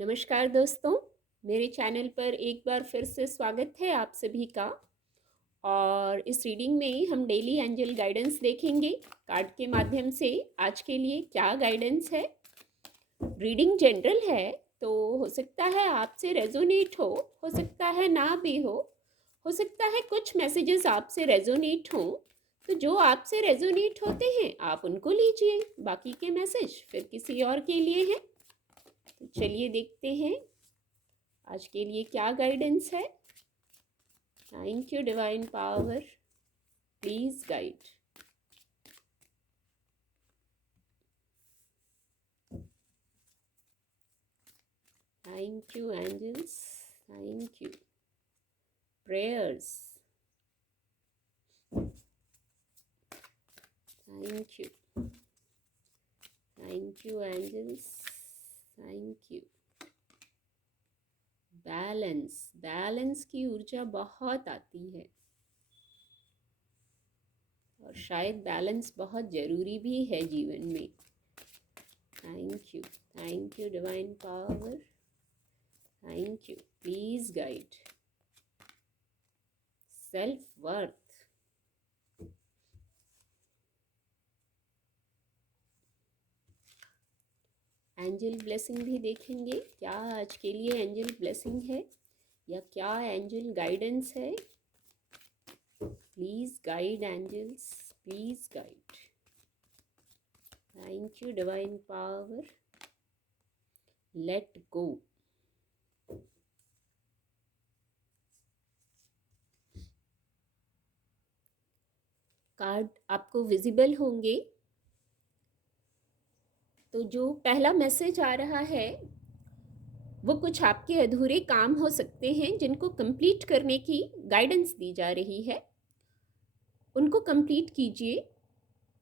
नमस्कार दोस्तों, मेरे चैनल पर एक बार फिर से स्वागत है आप सभी का। और इस रीडिंग में हम डेली एंजल गाइडेंस देखेंगे कार्ड के माध्यम से। आज के लिए क्या गाइडेंस है? रीडिंग जनरल है, तो हो सकता है आपसे रेजोनेट हो सकता है ना भी हो सकता है कुछ मैसेजेस आपसे रेजोनेट हों। तो जो आपसे रेजोनेट होते हैं आप उनको लीजिए, बाकी के मैसेज फिर किसी और के लिए हैं। तो चलिए देखते हैं आज के लिए क्या गाइडेंस है। Thank you divine power, please guide. Thank you angels, thank you prayers, thank you angels, thank you. Balance, balance की ऊर्जा बहुत आती है और शायद बैलेंस बहुत ज़रूरी भी है जीवन में। Thank you divine power, thank you, please guide. Self worth, angel blessing भी देखेंगे। क्या आज के लिए एंजल ब्लेसिंग है या क्या एंजल गाइडेंस है? Please guide angels, please guide. Thank you divine power, let go. Card आपको विजिबल होंगे। तो जो पहला मैसेज आ रहा है वो कुछ आपके अधूरे काम हो सकते हैं जिनको कंप्लीट करने की गाइडेंस दी जा रही है। उनको कंप्लीट कीजिए।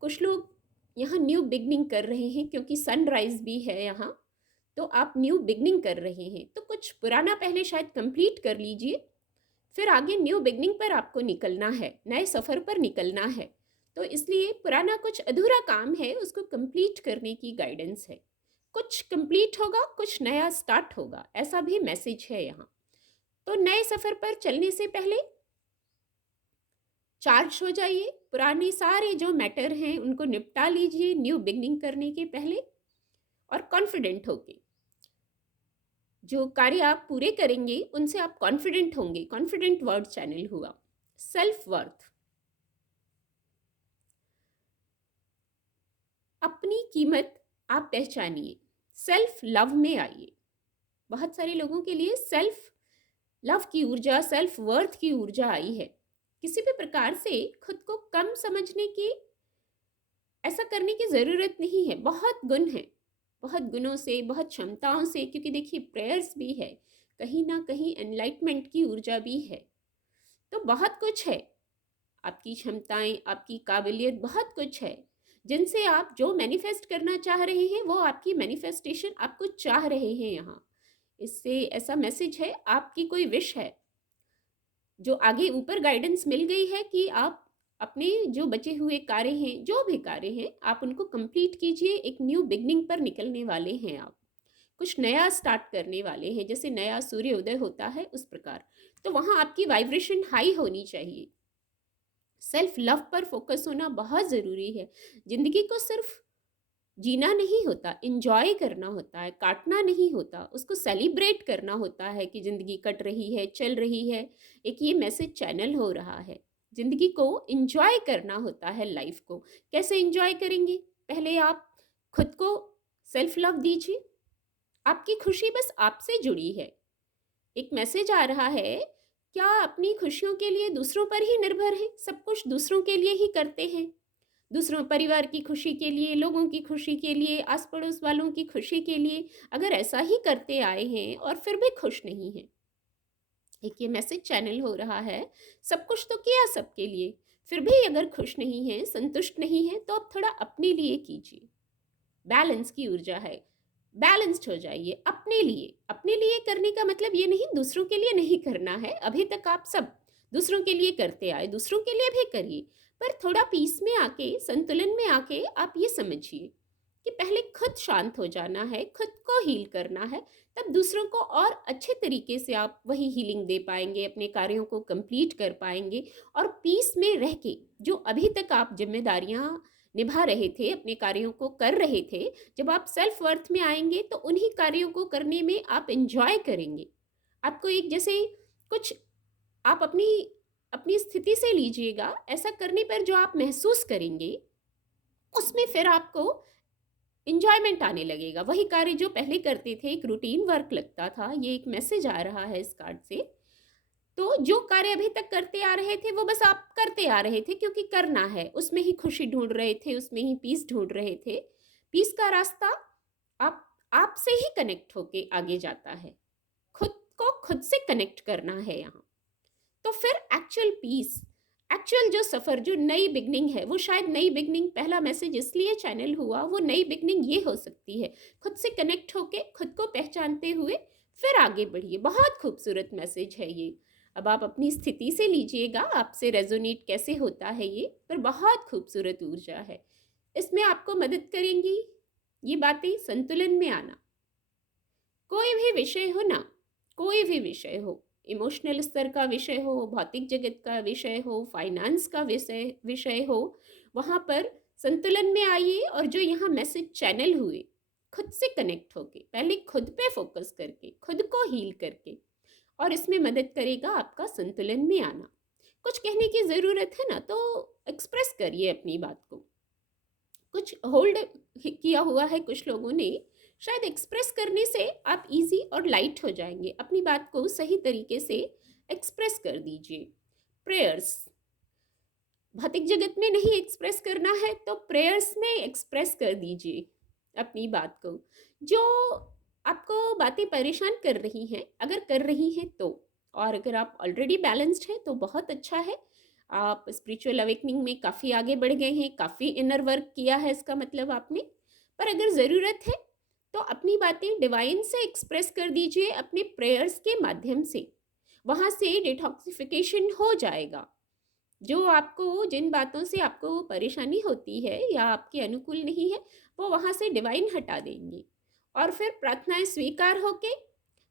कुछ लोग यहाँ न्यू बिगनिंग कर रहे हैं क्योंकि सनराइज भी है यहाँ, तो आप न्यू बिगनिंग कर रहे हैं। तो कुछ पुराना पहले शायद कंप्लीट कर लीजिए, फिर आगे न्यू बिगनिंग पर आपको निकलना है, नए सफ़र पर निकलना है। तो इसलिए पुराना कुछ अधूरा काम है उसको कंप्लीट करने की गाइडेंस है। कुछ कंप्लीट होगा, कुछ नया स्टार्ट होगा, ऐसा भी मैसेज है यहाँ। तो नए सफ़र पर चलने से पहले चार्ज हो जाइए, पुराने सारे जो मैटर हैं उनको निपटा लीजिए न्यू बिगनिंग करने के पहले। और कॉन्फिडेंट होके जो कार्य आप पूरे करेंगे उनसे आप कॉन्फिडेंट होंगे। कॉन्फिडेंट वर्ड चैनल हुआ। सेल्फ वर्थ, अपनी कीमत आप पहचानिए। सेल्फ लव में आइए। बहुत सारे लोगों के लिए सेल्फ लव की ऊर्जा, सेल्फ वर्थ की ऊर्जा आई है। किसी भी प्रकार से खुद को कम समझने की, ऐसा करने की ज़रूरत नहीं है। बहुत गुण है, बहुत गुणों से, बहुत क्षमताओं से, क्योंकि देखिए प्रेयर्स भी है, कहीं ना कहीं एनलाइटमेंट की ऊर्जा भी है। तो बहुत कुछ है, आपकी क्षमताएं, आपकी काबिलियत, बहुत कुछ है जिनसे आप जो मैनिफेस्ट करना चाह रहे हैं वो आपकी मैनिफेस्टेशन आपको चाह रहे हैं। यहाँ इससे ऐसा मैसेज है, आपकी कोई विश है जो आगे ऊपर गाइडेंस मिल गई है कि आप अपने जो बचे हुए कार्य हैं, जो भी कार्य हैं, आप उनको कंप्लीट कीजिए। एक न्यू बिगनिंग पर निकलने वाले हैं आप, कुछ नया स्टार्ट करने वाले हैं। जैसे नया सूर्य उदय होता है उस प्रकार। तो वहाँ आपकी वाइब्रेशन हाई होनी चाहिए। सेल्फ लव पर फोकस होना बहुत ज़रूरी है। ज़िंदगी को सिर्फ जीना नहीं होता, इंजॉय करना होता है, काटना नहीं होता, उसको सेलिब्रेट करना होता है कि ज़िंदगी कट रही है, चल रही है। एक ये मैसेज चैनल हो रहा है, ज़िंदगी को इंजॉय करना होता है। लाइफ को कैसे इंजॉय करेंगे? पहले आप खुद को सेल्फ लव दीजिए। आपकी खुशी बस आपसे जुड़ी है। एक मैसेज आ रहा है, क्या अपनी खुशियों के लिए दूसरों पर ही निर्भर हैं? सब कुछ दूसरों के लिए ही करते हैं, दूसरों, परिवार की खुशी के लिए, लोगों की खुशी के लिए, आस पड़ोस वालों की खुशी के लिए। अगर ऐसा ही करते आए हैं और फिर भी खुश नहीं हैं, एक ये मैसेज चैनल हो रहा है, सब कुछ तो किया सबके लिए, फिर भी अगर खुश नहीं हैं, संतुष्ट नहीं हैं, तो आप थोड़ा अपने लिए कीजिए। बैलेंस की ऊर्जा है, बैलेंस्ड हो जाइए अपने लिए। अपने लिए करने का मतलब ये नहीं दूसरों के लिए नहीं करना है। अभी तक आप सब दूसरों के लिए करते आए, दूसरों के लिए भी करिए, पर थोड़ा पीस में आके, संतुलन में आके आप ये समझिए कि पहले खुद शांत हो जाना है, खुद को हील करना है, तब दूसरों को और अच्छे तरीके से आप वही हीलिंग दे पाएंगे, अपने कार्यों को कंप्लीट कर पाएंगे। और पीस में रह के जो अभी तक आप जिम्मेदारियां निभा रहे थे, अपने कार्यों को कर रहे थे, जब आप सेल्फ वर्थ में आएंगे तो उन्हीं कार्यों को करने में आप एंजॉय करेंगे। आपको एक जैसे कुछ आप अपनी अपनी स्थिति से लीजिएगा, ऐसा करने पर जो आप महसूस करेंगे उसमें फिर आपको इंजॉयमेंट आने लगेगा। वही कार्य जो पहले करते थे, एक रूटीन वर्क लगता था। ये एक मैसेज आ रहा है इस कार्ड से। तो जो कार्य अभी तक करते आ रहे थे वो बस आप करते आ रहे थे क्योंकि करना है, उसमें ही खुशी ढूंढ रहे थे, उसमें ही पीस ढूंढ रहे थे। पीस का रास्ता आप आपसे ही कनेक्ट होके आगे जाता है। खुद को खुद से कनेक्ट करना है यहाँ। तो फिर एक्चुअल पीस, एक्चुअल जो सफ़र, जो नई बिगनिंग है, वो शायद नई बिगनिंग, पहला मैसेज इसलिए चैनल हुआ, वो नई बिगनिंग ये हो सकती है, खुद से कनेक्ट होके, खुद को पहचानते हुए फिर आगे बढ़िए। बहुत खूबसूरत मैसेज है ये। अब आप अपनी स्थिति से लीजिएगा, आपसे रेजोनेट कैसे होता है ये, पर बहुत खूबसूरत ऊर्जा है। इसमें आपको मदद करेंगी ये बातें संतुलन में आना। कोई भी विषय हो ना, कोई भी विषय हो, इमोशनल स्तर का विषय हो, भौतिक जगत का विषय हो, फाइनेंस का विषय विषय हो, वहाँ पर संतुलन में आइए। और जो यहाँ मैसेज चैनल हुए, खुद से कनेक्ट होके, पहले खुद पे फोकस करके, खुद को हील करके, और इसमें मदद करेगा आपका संतुलन में आना। कुछ कहने की ज़रूरत है ना, तो एक्सप्रेस करिए अपनी बात को। कुछ होल्ड किया हुआ है कुछ लोगों ने, शायद एक्सप्रेस करने से आप इजी और लाइट हो जाएंगे। अपनी बात को सही तरीके से एक्सप्रेस कर दीजिए। प्रेयर्स, भौतिक जगत में नहीं एक्सप्रेस करना है तो प्रेयर्स में एक्सप्रेस कर दीजिए अपनी बात को। जो आपको बातें परेशान कर रही हैं, अगर कर रही हैं तो, और अगर आप ऑलरेडी बैलेंस्ड हैं तो बहुत अच्छा है। आप स्पिरिचुअल अवेकनिंग में काफ़ी आगे बढ़ गए हैं, काफ़ी इनर वर्क किया है इसका मतलब आपने। पर अगर ज़रूरत है तो अपनी बातें डिवाइन से एक्सप्रेस कर दीजिए अपने प्रेयर्स के माध्यम से। वहाँ से डिटॉक्सिफिकेशन हो जाएगा। जो आपको, जिन बातों से आपको परेशानी होती है या आपके अनुकूल नहीं है, वो वहाँ से डिवाइन हटा देंगे। और फिर प्रार्थनाएं स्वीकार होके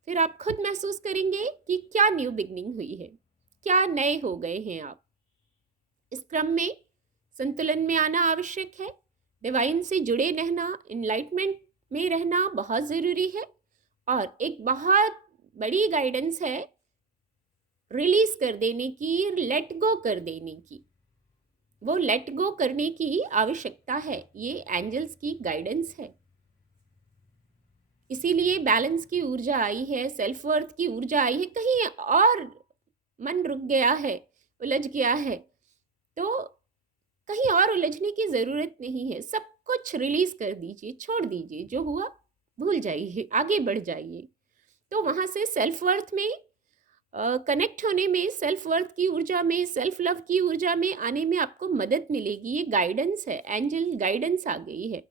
फिर आप खुद महसूस करेंगे कि क्या न्यू बिगनिंग हुई है, क्या नए हो गए हैं आप। इस क्रम में संतुलन में आना आवश्यक है। डिवाइन से जुड़े रहना, इनलाइटमेंट में रहना बहुत ज़रूरी है। और एक बहुत बड़ी गाइडेंस है रिलीज कर देने की, लेट गो कर देने की। वो लेट गो करने की आवश्यकता है, ये एंजल्स की गाइडेंस है। इसीलिए बैलेंस की ऊर्जा आई है, सेल्फ वर्थ की ऊर्जा आई है। कहीं और मन रुक गया है, उलझ गया है, तो कहीं और उलझने की ज़रूरत नहीं है। सब कुछ रिलीज कर दीजिए, छोड़ दीजिए, जो हुआ भूल जाइए, आगे बढ़ जाइए। तो वहाँ से सेल्फ वर्थ में कनेक्ट होने में, सेल्फ वर्थ की ऊर्जा में, सेल्फ लव की ऊर्जा में आने में आपको मदद मिलेगी। ये गाइडेंस है, एंजल गाइडेंस आ गई है।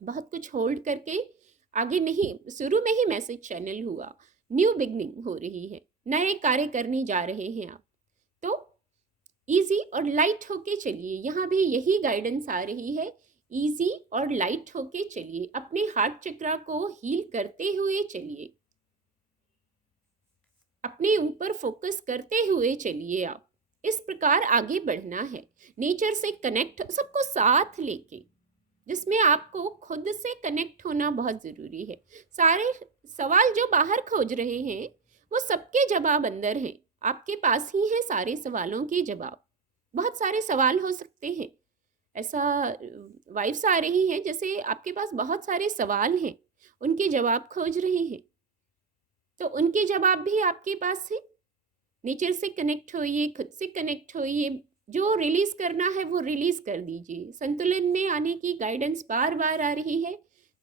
बहुत कुछ होल्ड करके आगे नहीं, शुरू में ही मैसेज चैनल हुआ, न्यू बिगनिंग हो रही है, नए कार्य करने जा रहे हैं आप। तो इजी और लाइट होके चलिए, यहाँ भी यही गाइडेंस आ रही है। इजी और लाइट होके चलिए, अपने हार्ट चक्रा को हील करते हुए चलिए, अपने ऊपर फोकस करते हुए चलिए। आप इस प्रकार आगे बढ़ना है, नेचर से कनेक्ट, सबको साथ लेके, जिसमें आपको खुद से कनेक्ट होना बहुत ज़रूरी है। सारे सवाल जो बाहर खोज रहे हैं, वो सबके जवाब अंदर हैं, आपके पास ही हैं सारे सवालों के जवाब। बहुत सारे सवाल हो सकते हैं, ऐसा वाइब्स आ रही हैं जैसे आपके पास बहुत सारे सवाल हैं, उनके जवाब खोज रहे हैं। तो उनके जवाब भी आपके पास है। नेचर से कनेक्ट होइए, खुद से कनेक्ट होइए, जो रिलीज करना है वो रिलीज कर दीजिए। संतुलन में आने की गाइडेंस बार बार आ रही है।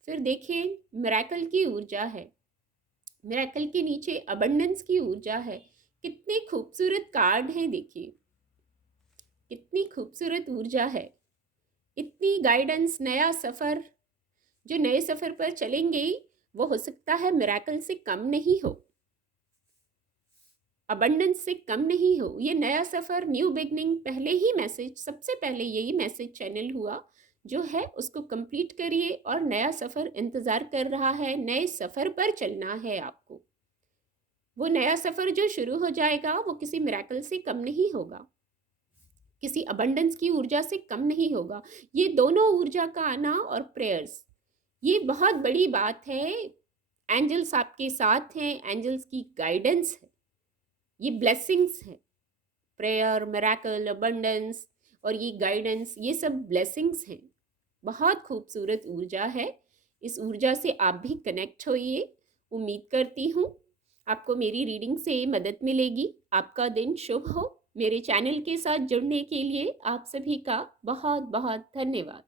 फिर देखिए, मिरेकल की ऊर्जा है, मिरेकल के नीचे अबंडेंस की ऊर्जा है। कितने खूबसूरत कार्ड हैं, देखिए कितनी खूबसूरत ऊर्जा है, इतनी गाइडेंस। नया सफ़र, जो नए सफ़र पर चलेंगे वो हो सकता है मिरेकल से कम नहीं हो, अबंडेंस से कम नहीं हो। ये नया सफ़र, न्यू बिगनिंग, पहले ही मैसेज, सबसे पहले यही मैसेज चैनल हुआ जो है उसको कंप्लीट करिए और नया सफ़र इंतज़ार कर रहा है, नए सफ़र पर चलना है आपको। वो नया सफ़र जो शुरू हो जाएगा वो किसी मिरेकल से कम नहीं होगा, किसी अबंडेंस की ऊर्जा से कम नहीं होगा। ये दोनों ऊर्जा का आना और प्रेयर्स, ये बहुत बड़ी बात है। एंजल्स आपके साथ हैं, एंजल्स की गाइडेंस है, ये ब्लेसिंग्स है। प्रेयर, मिरेकल, अबंडेंस और ये गाइडेंस, ये सब ब्लेसिंग्स हैं। बहुत खूबसूरत ऊर्जा है। इस ऊर्जा से आप भी कनेक्ट होइए। उम्मीद करती हूँ आपको मेरी रीडिंग से मदद मिलेगी। आपका दिन शुभ हो। मेरे चैनल के साथ जुड़ने के लिए आप सभी का बहुत बहुत धन्यवाद।